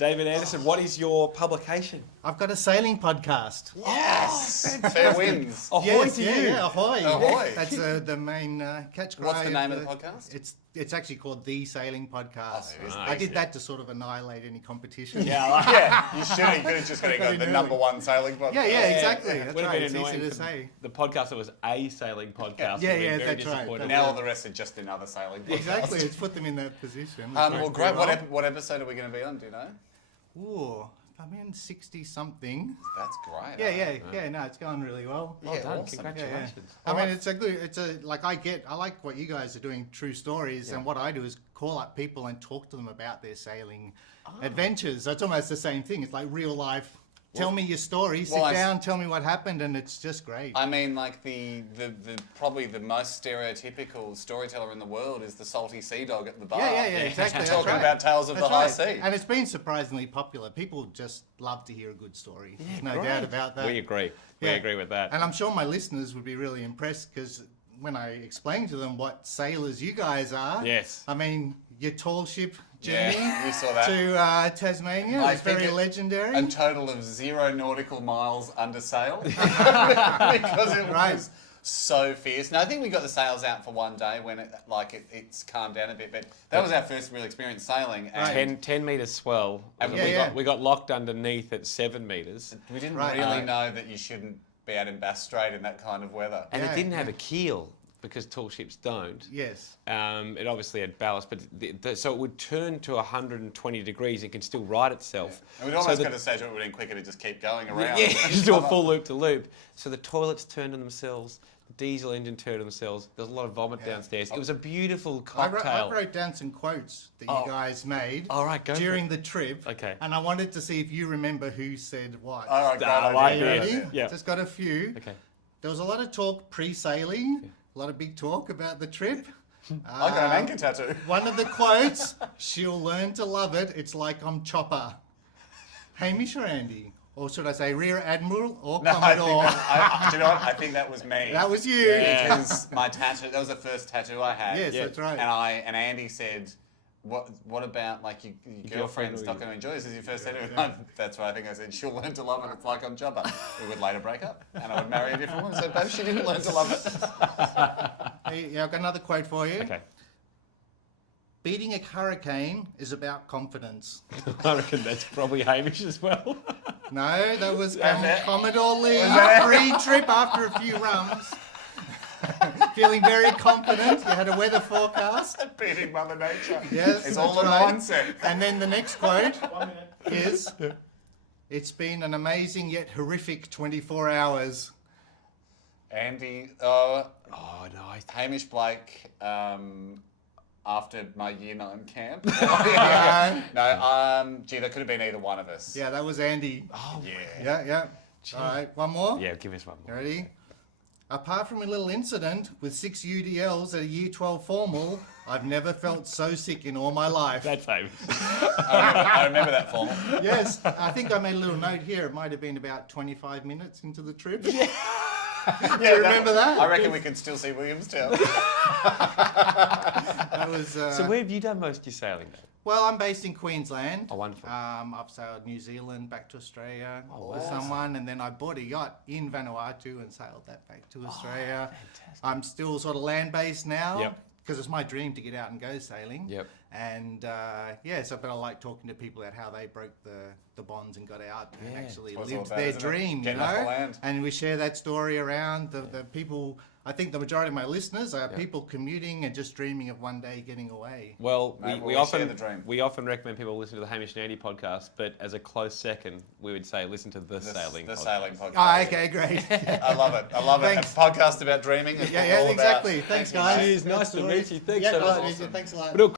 David Anderson, what is your publication? I've got a sailing podcast. Yes! Fair winds. Ahoy to you. Yeah, ahoy. Ahoy. That's the main catch cry. What's the name of the podcast? It's actually called The Sailing Podcast. Oh, it is I did that to sort of annihilate any competition. Yeah, you should have. You could have just got the number one sailing podcast. Yeah, exactly. That's Would have right. been It's annoying easy to for say. the podcast that was a sailing podcast. Yeah, would be very that's right. disappointed. Now all the rest are just another sailing podcast. Exactly. It's put them in that position. Well, great. What episode are we going to be on? Do you know? Ooh, I'm in 60-something. That's great. Yeah. No, it's going really well. Well Yeah, done. awesome. Congratulations. I mean, I like what you guys are doing, true stories, and what I do is call up people and talk to them about their sailing adventures. So it's almost the same thing. It's like real life. Tell me your story. Sit down. Tell me what happened, and it's just great. I mean, like the probably the most stereotypical storyteller in the world is the salty sea dog at the bar. Yeah, exactly. Talking That's right. about tales of the high sea. And it's been surprisingly popular. People just love to hear a good story. There's no great. doubt about that. We agree. We agree with that. And I'm sure my listeners would be really impressed because when I explain to them what sailors you guys are, Yes. I mean, your tall ship journey we saw that. to Tasmania I is think very legendary. A total of 0 nautical miles under sail because it was so fierce. Now I think we got the sails out for one day when it's calmed down a bit, but that was our first real experience sailing. And 10 metres swell. And we got locked underneath at 7 metres. we didn't really know that you shouldn't be out in Bass Strait in that kind of weather. And it didn't have a keel because tall ships don't. Yes. It obviously had ballast, but so it would turn to 120 degrees and can still right itself. And we'd almost got to say to it would have been quicker to just keep going around. Yeah, just do a full loop to loop. So the toilets turned on themselves, the diesel engine turned on themselves. There was a lot of vomit downstairs. It was a beautiful cocktail. I wrote down some quotes that you guys made during the trip. Okay. And I wanted to see if you remember who said what. All right, I great idea. Ready? Yeah. Just got a few. Okay. There was a lot of talk pre-sailing, a lot of big talk about the trip. I got an anchor tattoo. One of the quotes, she'll learn to love it. It's like I'm Chopper. Hamish or Andy? Or should I say Rear Admiral or No, I Commodore? think do you know what? I think that was me. That was you. Yeah, because my tattoo, that was the first tattoo I had. Yes, that's right. And Andy said, what about like your girlfriend's not going to enjoy this as your first tattoo? That's what I think I said. She'll learn to love it. It's like I'm Chopper. We would later break up and I would marry a different woman. So perhaps she didn't learn to love it. Yeah, I've got another quote for you. Okay. Beating a hurricane is about confidence. I reckon that's probably Hamish as well. No, that was that? Commodore Lee pre-trip after a few rums. Feeling very confident. You had a weather forecast. Beating Mother Nature. Yes, It's all a right. mindset. And then the next quote is, it's been an amazing yet horrific 24 hours. Andy, Oh, no. Hamish Blake, after my year 9 camp. Gee, that could have been either one of us. Yeah, that was Andy. Oh, Yeah. All right, one more. yeah, give us one more. Ready? Apart from a little incident with 6 UDLs at a Year 12 formal, I've never felt so sick in all my life. That's Hamish. I remember that formal. Yes, I think I made a little note here. It might have been about 25 minutes into the trip. Yeah. Do you remember that? I reckon we can still see Williamstown. That was, So where have you done most of your sailing then? well, I'm based in Queensland. Oh, wonderful. I've sailed New Zealand back to Australia with awesome. someone, and then I bought a yacht in Vanuatu and sailed that back to Australia. Fantastic. I'm still sort of land-based now. Yep. Because it's my dream to get out and go sailing. Yep. And but I like talking to people about how they broke the bonds and got out and actually That's what lived it's all their about, isn't it? dream, Getting off the you know. land. And we share that story around. The people, I think the majority of my listeners are people commuting and just dreaming of one day getting away. Well, Mate, we share often the dream. we often recommend people listen to the Hamish and Andy podcast, but as a close second, we would say listen to the sailing The podcast. sailing podcast. Oh, okay, great. I love it. I love it. Thanks. A podcast about dreaming. Is what we're all about. exactly. Thanks, guys. Cheers, nice to meet you. Thanks so much. Thanks a lot. But